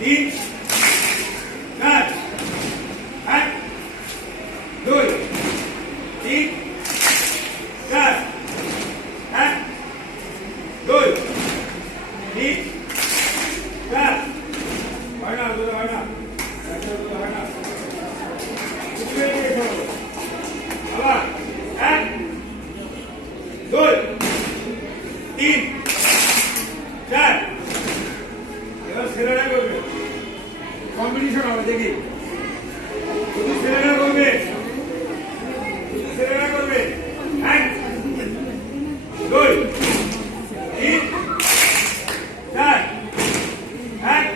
তিন চার এক দুই তিন চার এক দুই তিন চার হয় না হয় না হয় না আবার এক দুই তিন চার এবার ছেলেরা করবে কম্পিটিশন হবে দেখি শুধু ছেলেরা করবে এক দুই তিন চার এক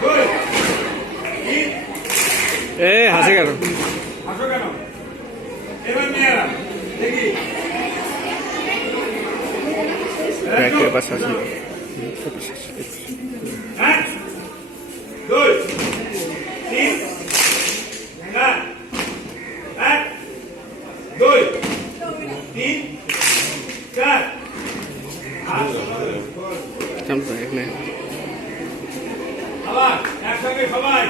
দুই তিন হাসে কেন হাসো কেন এবার মেয়েরা দেখি এক দুই তিন চার এক দুই তিন চার আবার একসঙ্গে সবাই